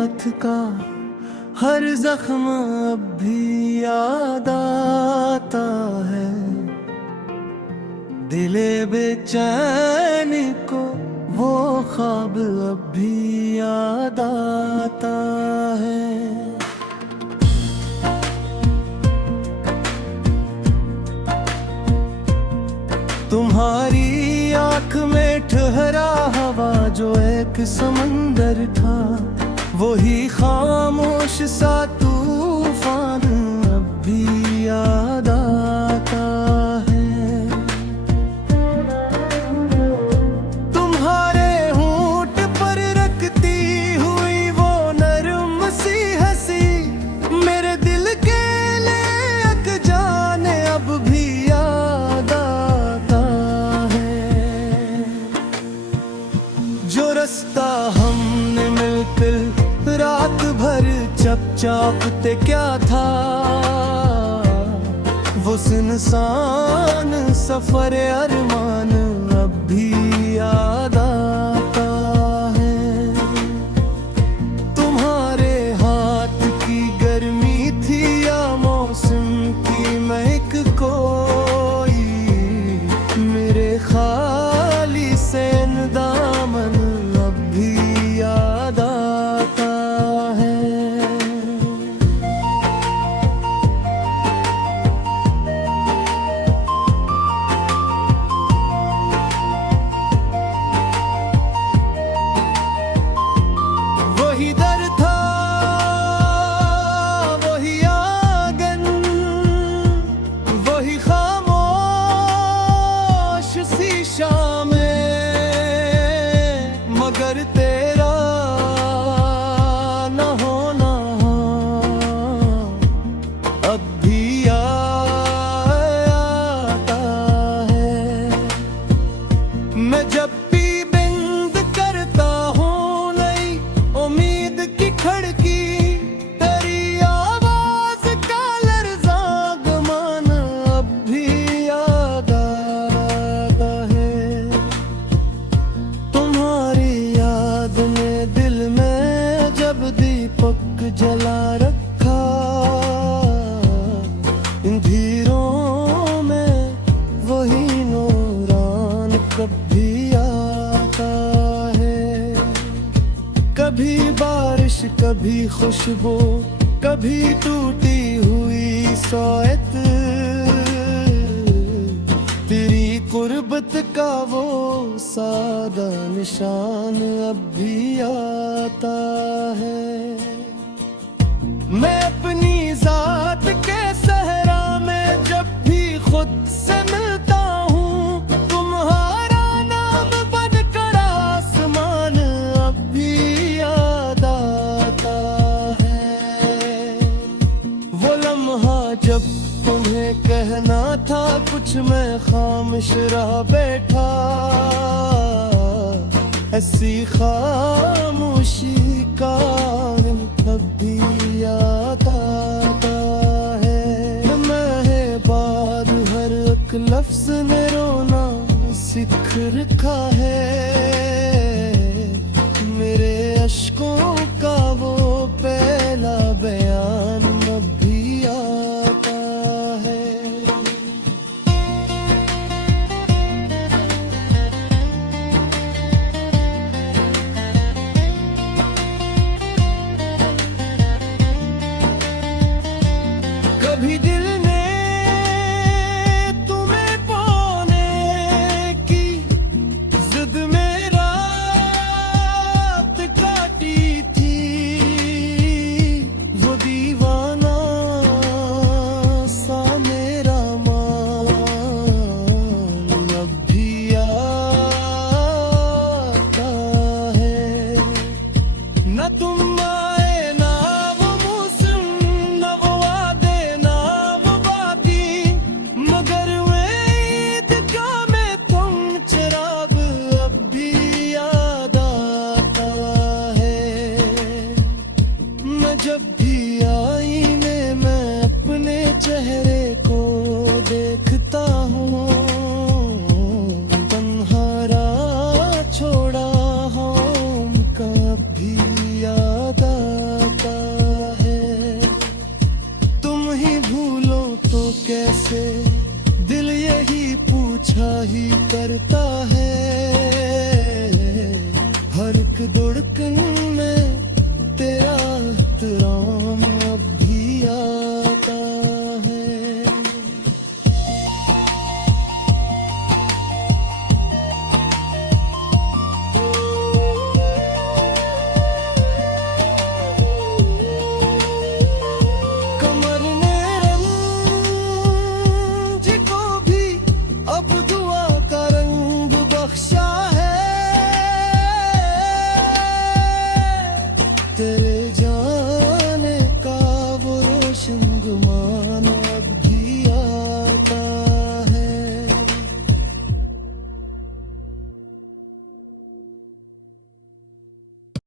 हाथ का हर जख्म अब भी याद आता है। दिले बेचैन को वो ख्वाब अब भी याद आता है। तुम्हारी आँख में ठहरा हवा जो एक समंदर था, वही खामोश सा तूफान अब भी याद आता है। तुम्हारे होंठ पर रखती हुई वो नरम सी हंसी मेरे दिल के ले जाने अब भी याद आता है। जो रास्ता हमने मिलकर रात भर चुपचापते क्या था, वो सुनसान सफर अरमान अब भी याद आता है। तुम्हारे हाथ की गर्मी थी या मौसम की महक कोई, मेरे खाली से दामन अब भी याद आता है। वही दर था, वही आंगन, वही खामोश सी शामें, मगर तेरा न होना अब भी आता है। मैं जब भी बिंद करता हूँ नई उम्मीद की खिड़की, तेरी आवाज का लर्ज़ां गमान अब भी याद आता है। तुम्हारी याद ने दिल में जब दीपक जला रखा, इन धीरों में वही नूरान कभी आता है। कभी बारिश कभी खुशबू, कभी टूटी हुई सोयत, तेरी कुर्बत का वो सादा निशान अब भी आता है। मैं अपनी जात के सहरा में जब भी खुद से मिलता हूँ, तुम्हारा नाम बनकर आसमान अब भी याद आता है। वो लम्हा जब तुम्हें कहना था कुछ, मैं खामोश रह बैठा, ऐसी खामोशी का अब भी याद आता है। मैं बाद हर एक लफ्ज में रोना सीख रखा